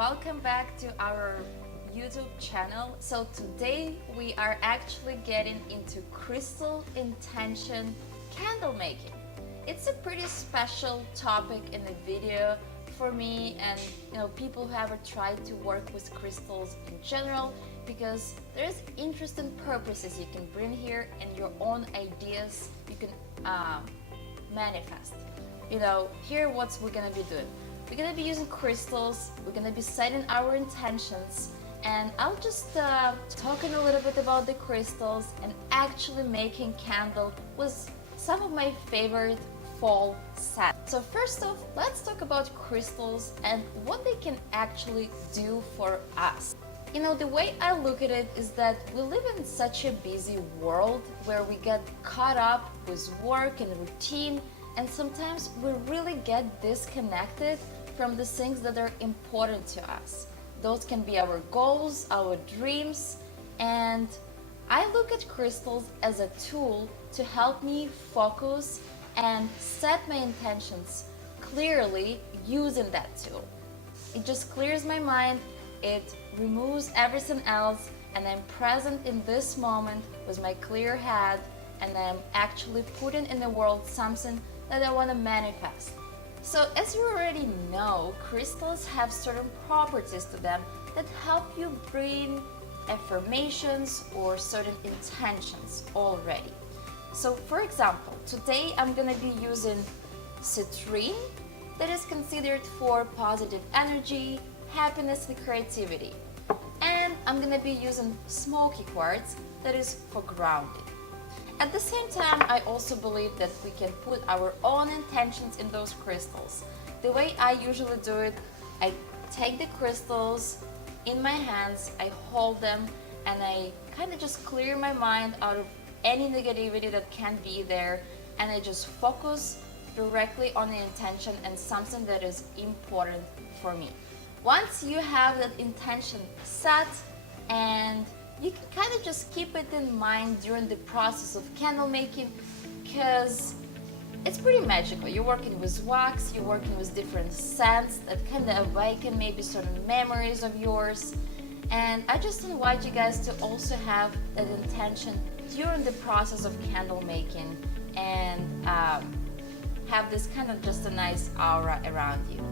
welcome back to our YouTube channel. So today we are actually getting into crystal intention candle making. It's a pretty special topic in the video for me and people who ever tried to work with crystals in general, because there's interesting purposes you can bring here and your own ideas you can manifest. Here what we're gonna be doing. We're gonna be using crystals, we're gonna be setting our intentions, and I'll just talking a little bit about the crystals and actually making candle with some of my favorite fall scents. So first off, let's talk about crystals and what they can actually do for us. The way I look at it is that we live in such a busy world where we get caught up with work and routine, and sometimes we really get disconnected from the things that are important to us. Those can be our goals, our dreams, and I look at crystals as a tool to help me focus and set my intentions clearly using that tool. It just clears my mind, it removes everything else, and I'm present in this moment with my clear head, and I'm actually putting in the world something that I want to manifest. So as you already know, crystals have certain properties to them that help you bring affirmations or certain intentions already. So for example, today I'm going to be using citrine, that is considered for positive energy, happiness and creativity. And I'm going to be using smoky quartz, that is for grounding. At the same time, I also believe that we can put our own intentions in those crystals. The way I usually do it, I take the crystals in my hands, I hold them, and I kind of just clear my mind out of any negativity that can be there, and I just focus directly on the intention and something that is important for me. Once you have that intention set, and you can kind of just keep it in mind during the process of candle making, because it's pretty magical. You're working with wax, you're working with different scents that kind of awaken maybe certain memories of yours. And I just invite you guys to also have that intention during the process of candle making and have this kind of just a nice aura around you.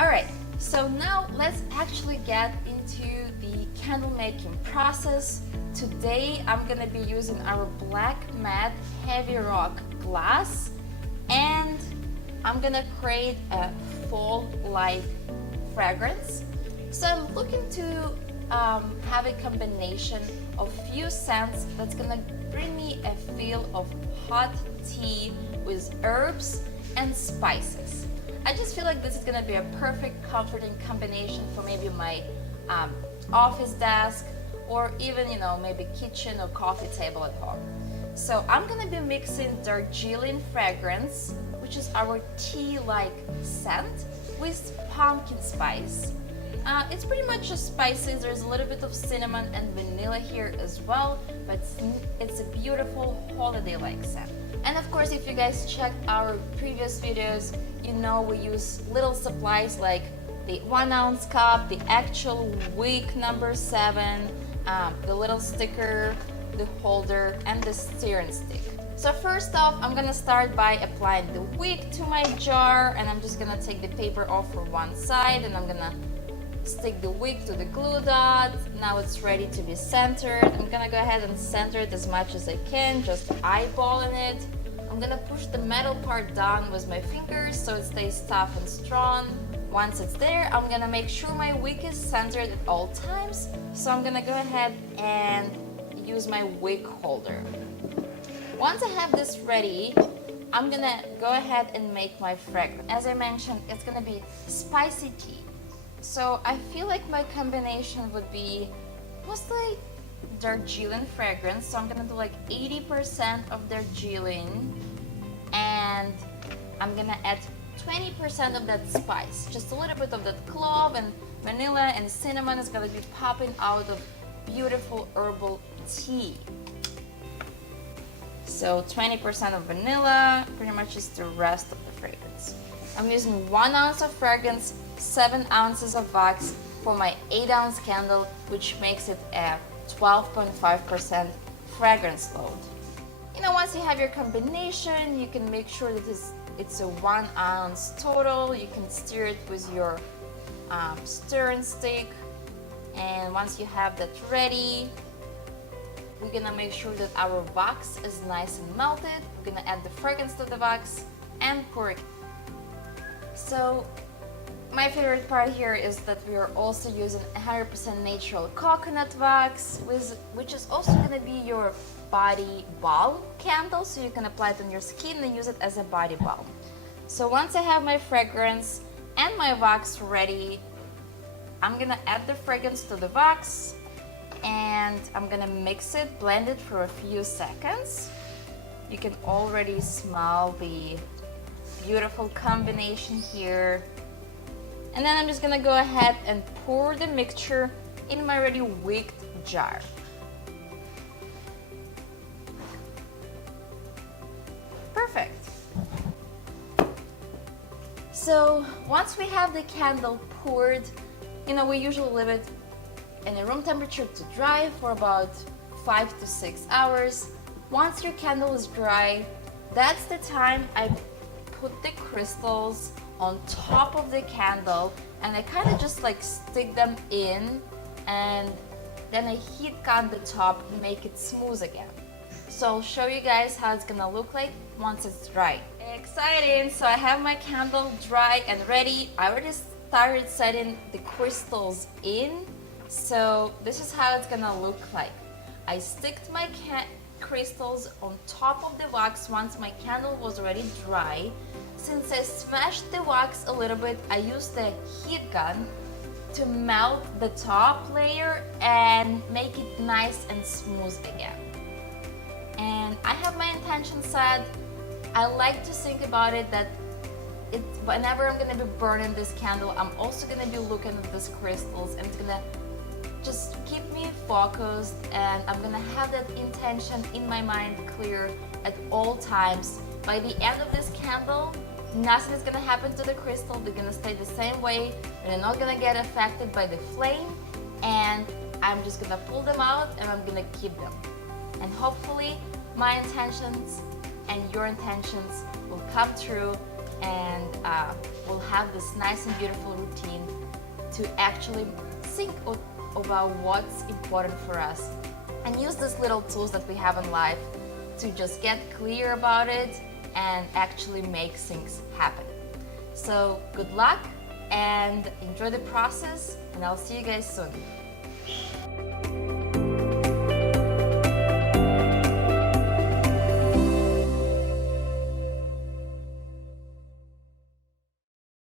Alright, so now let's actually get into the candle making process. Today I'm gonna be using our black matte heavy rock glass, and I'm gonna create a fall-like fragrance. So I'm looking to have a combination of few scents that's gonna bring me a feel of hot tea with herbs and spices. I just feel like this is gonna be a perfect comforting combination for maybe my office desk, or even maybe kitchen or coffee table at home. So I'm gonna be mixing Darjeeling fragrance, which is our tea-like scent, with pumpkin spice. It's pretty much just spices. There's a little bit of cinnamon and vanilla here as well, but it's a beautiful holiday-like scent. And of course, if you guys checked our previous videos, we use little supplies like the 1 ounce cup, the actual wick number 7, the little sticker, the holder, and the stirring stick. So first off, I'm gonna start by applying the wick to my jar, and I'm just gonna take the paper off for one side, and I'm gonna stick the wick to the glue dot. Now it's ready to be centered. I'm gonna go ahead and center it as much as I can, just eyeballing it. I'm gonna push the metal part down with my fingers so it stays tough and strong. Once it's there, I'm gonna make sure my wick is centered at all times. So I'm gonna go ahead and use my wick holder. Once I have this ready, I'm gonna go ahead and make my fragrance. As I mentioned, it's gonna be spicy tea. So I feel like my combination would be mostly Darjeeling fragrance. So I'm gonna do like 80% of Darjeeling, and I'm gonna add 20% of that spice. Just a little bit of that clove and vanilla and cinnamon is gonna be popping out of beautiful herbal tea. So 20% of vanilla, pretty much is the rest of the fragrance. I'm using 1 ounce of fragrance, 7 ounces of wax, for my 8-ounce candle, which makes it a 12.5% fragrance load. You know, once you have your combination, you can make sure that it's a 1 ounce total. You can stir it with your stirring stick. And once you have that ready, we're gonna make sure that our wax is nice and melted. We're gonna add the fragrance to the wax and pour it. So my favorite part here is that we are also using 100% natural coconut wax, which is also gonna be your body balm candle, so you can apply it on your skin and use it as a body balm. So once I have my fragrance and my wax ready, I'm gonna add the fragrance to the wax and I'm gonna mix it, blend it for a few seconds. You can already smell the beautiful combination here. And then I'm just gonna go ahead and pour the mixture in my already wicked jar. Perfect. So once we have the candle poured, you know, we usually leave it in a room temperature to dry for about 5 to 6 hours. Once your candle is dry, that's the time I put the crystals on top of the candle and I kind of just like stick them in, and then I heat gun the top and make it smooth again. So I'll show you guys how it's gonna look like once it's dry. Exciting! So I have my candle dry and ready. I already started setting the crystals in. So this is how it's gonna look like. I sticked my crystals on top of the wax once my candle was already dry. Since I smashed the wax a little bit, I used the heat gun to melt the top layer and make it nice and smooth again. And I have my intention set. I like to think about it that whenever I'm gonna be burning this candle, I'm also gonna be looking at these crystals, and it's gonna just keep me focused, and I'm gonna have that intention in my mind clear at all times. By the end of this candle, nothing is gonna happen to the crystal. They're gonna stay the same way. They're not gonna get affected by the flame, and I'm just gonna pull them out and I'm gonna keep them. And hopefully my intentions and your intentions will come true, and we'll have this nice and beautiful routine to actually think about what's important for us and use these little tools that we have in life to just get clear about it and actually make things happen. So good luck and enjoy the process, and I'll see you guys soon.